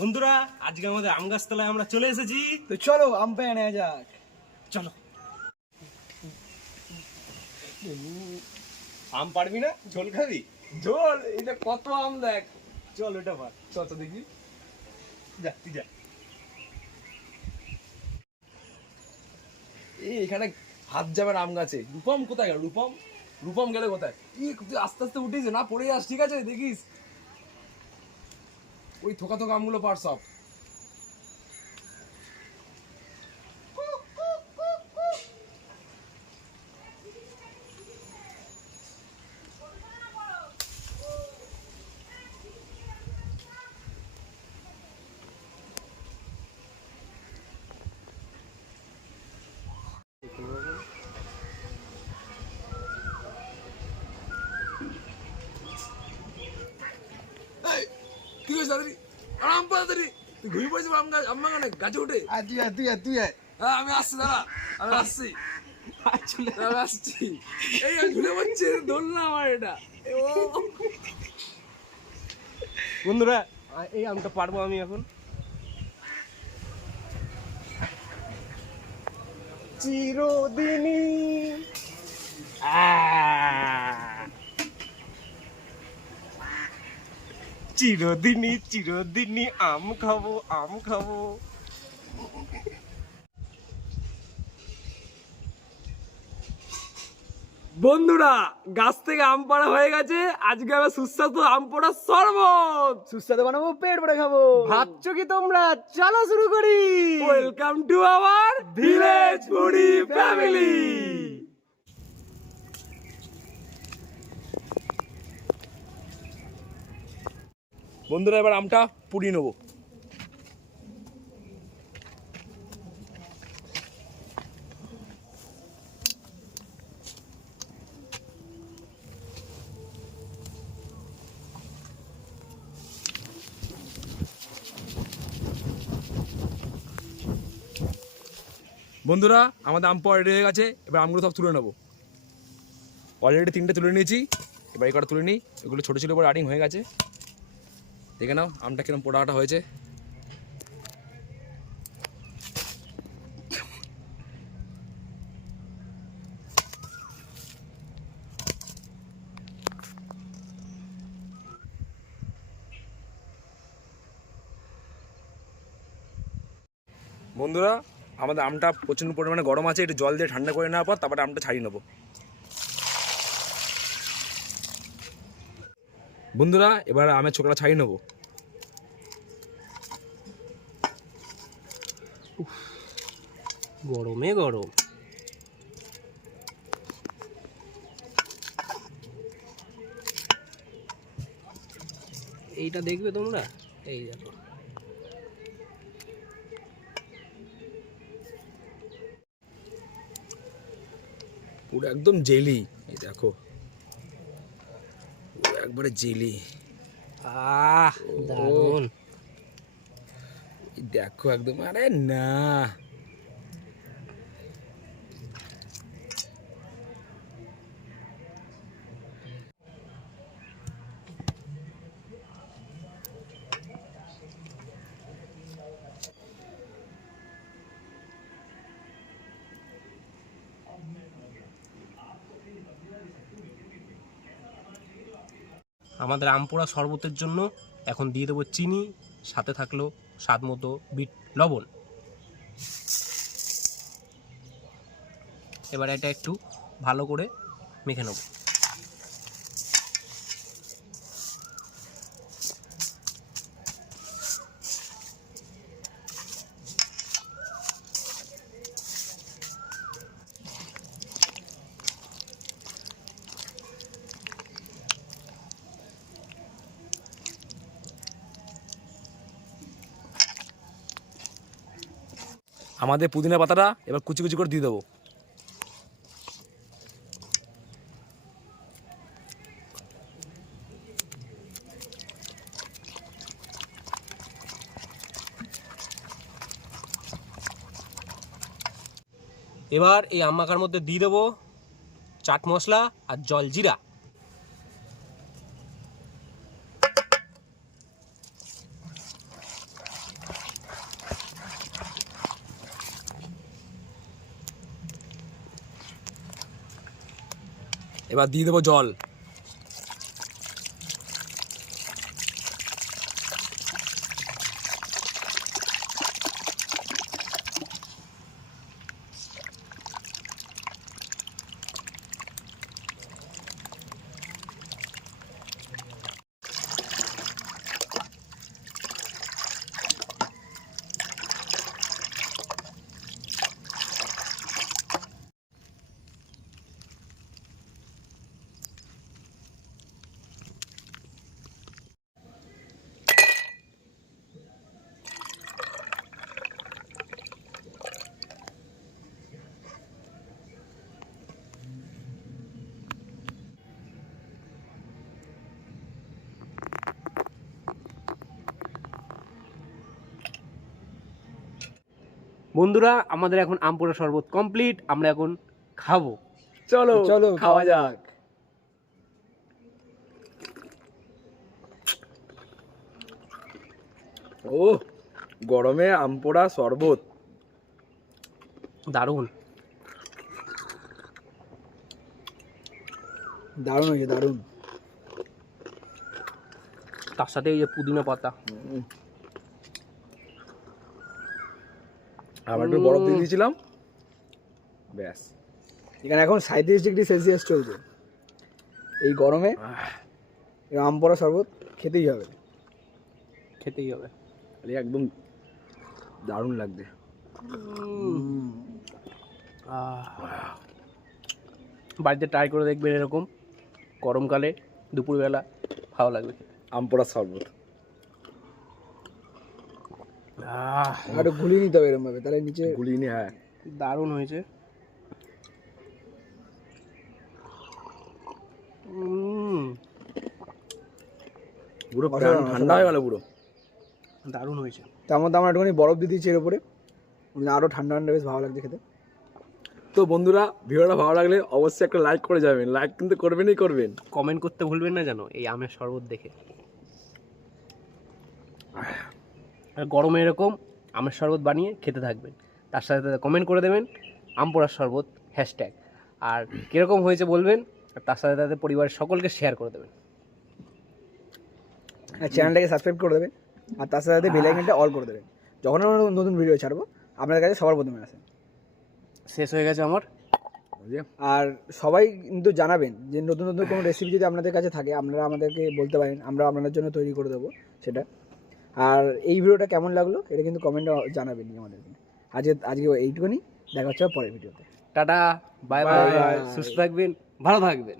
বন্ধুরা আজকে আমাদের আম গাছতলায় আমরা চলে এসেছি। তো চলো আম পেয়ে নেওয়া যাক। চলো। আম পারবি না? ঝোল খাবি? ঝোল? এটা কত আম দেখ। চল ওটা পার। চল তো দেখি। যা তুই যা। এই এখানে হাত যাবেন আম গাছে। রূপম কোথায় গেল? রূপম রূপম গেলে কোথায়? তুই আস্তে আস্তে উঠিস না, পড়ে যাস, ঠিক আছে? দেখিস ওই থোকা থোকা আমগুলো পার সব। কি হয়েছে তাড়াতাড়ি? আম পা তাড়াতাড়ি। তুই ঘুমিয়ে পড়েছিস আম বাগানে গাছে উঠে? আমি আসছি, দাঁড়া, আমি আসছি। আমি আসছি। এই আমি ঘুরে পড়ছি, ধরলাম আমার এটা। বন্ধুরা এই আমটা পারবো আমি এখন। চিরদিনই চিরদিনই চিরদিনই আম খাবো আম খাবো। বন্ধুরা গাছ থেকে আম পাড়া হয়ে গেছে। আজকে আমি সুস্বাদু আম পোড়া শরবত সুস্বাদু বানাবো, পেট ভরে খাবো। ভাবছো কি তোমরা? চলো শুরু করি। Welcome to our village foodie family. বন্ধুরা এবার আমটা পুড়িয়ে নেবো। বন্ধুরা আমাদের আম পাড়া রেডি হয়ে গেছে। এবার আমগুলো সব তুলে নেবো। অলরেডি 3টে তুলে নিয়েছি। এবার এই কটা তুলে নিই। এগুলো ছোটো ছোটো করে রানিং হয়ে গেছে। দেখে নাও আমটা কিরম পোড়াটা হয়েছে। বন্ধুরা আমাদের আমটা প্রচণ্ড পরিমাণে গরম আছে। একটু জল দিয়ে ঠান্ডা করে নেওয়ার পর তারপরে আমটা ছাড়িয়ে নেবো। বন্ধুরা এবার আমের ছোকরা ছাড়িয়ে নেবো। গরমে গরম। এইটা দেখবে তোমরা, এই দেখো। পুরো একদম জেলি, এই দেখো পুরো একবারে জেলি। দারুণ। দেখো একদম, আরে না আমাদের আম পোড়া শরবতের জন্য এখন দিয়ে দেবো চিনি, সাথে থাকলো স্বাদ মতো বিট লবণ। এবার এটা একটু ভালো করে মেখে নেব। আমাদের পুদিনা পাতাটা এবার কুচি কুচি করে দিয়ে দেবো। এবার এই আম মাখার মধ্যে দিয়ে দেবো চাট মশলা আর জলজিরা। এবার দিয়ে দেবো জল। বন্ধুরা আমাদের এখন আম পোড়া শরবত কমপ্লিট, আমরা এখন খাবো। চলো চলো খাওয়া যাক। ও গরমে আম পোড়া শরবত দারুণ। দারুণ হয়েছে, দারুণ। তার সাথে এই যে পুদিনা পাতা। আবার একটু বরফ দিয়ে দিয়েছিলাম, ব্যাস। এখানে এখন 37°C চলছে। এই গরমে এই আম পোড়া শরবত খেতেই হবে। খেতেই হবে। একদম দারুণ লাগছে। বাড়িতে ট্রাই করে দেখবেন, এরকম গরমকালে দুপুরবেলা ভালো লাগবে। আম পোড়া শরবত একটু গুলিয়ে নিতে হবে এরকম ভাবে, তাহলে নিচে গুলিয়ে নি। হ্যাঁ দারুণ হয়েছে। পুরো প্রাণ ঠান্ডা হয়ে গেল পুরো। দারুণ হয়েছে। তার মধ্যে আমরা একটুখানি বরফ দিয়ে দিয়েছি এর উপরে, আরও ঠান্ডা ঠান্ডা বেশ ভালো লাগছে খেতে। তো বন্ধুরা ভিডিওটা ভালো লাগলে অবশ্যই একটা লাইক করে যাবেন, লাইক কিন্তু করবেনই করবেন। কমেন্ট করতে ভুলবেন না যেন এই আমের শরবত দেখে। আর গরমে এরকম আমের শরবত বানিয়ে খেতে থাকবেন, তার সাথে সাথে কমেন্ট করে দেবেন আম পোড়ার শরবত হ্যাশট্যাগ, আর কীরকম হয়েছে বলবেন, আর তার সাথে সাথে পরিবারের সকলকে শেয়ার করে দেবেন। আর চ্যানেলটাকে সাবস্ক্রাইব করে দেবেন, আর তার সাথে সাথে বেল আইকনটা অল করে দেবেন। যখন আমরা নতুন ভিডিও ছাড়বো আপনাদের কাছে সবার প্রথমে আসে। শেষ হয়ে গেছে আমার। আর সবাই কিন্তু জানাবেন যে নতুন নতুন কোনো রেসিপি যদি আপনাদের কাছে থাকে আপনারা আমাদেরকে বলতে পারেন, আমরা আপনাদের জন্য তৈরি করে দেবো সেটা। আর এই ভিডিওটা কেমন লাগলো এটা কিন্তু কমেন্টে জানাবেন আমাদেরকে। আজকে এইটুকুনি, দেখা হচ্ছে পরের ভিডিওতে। টাটা, বাই বাই, সুস্থ থাকবেন, ভালো থাকবেন।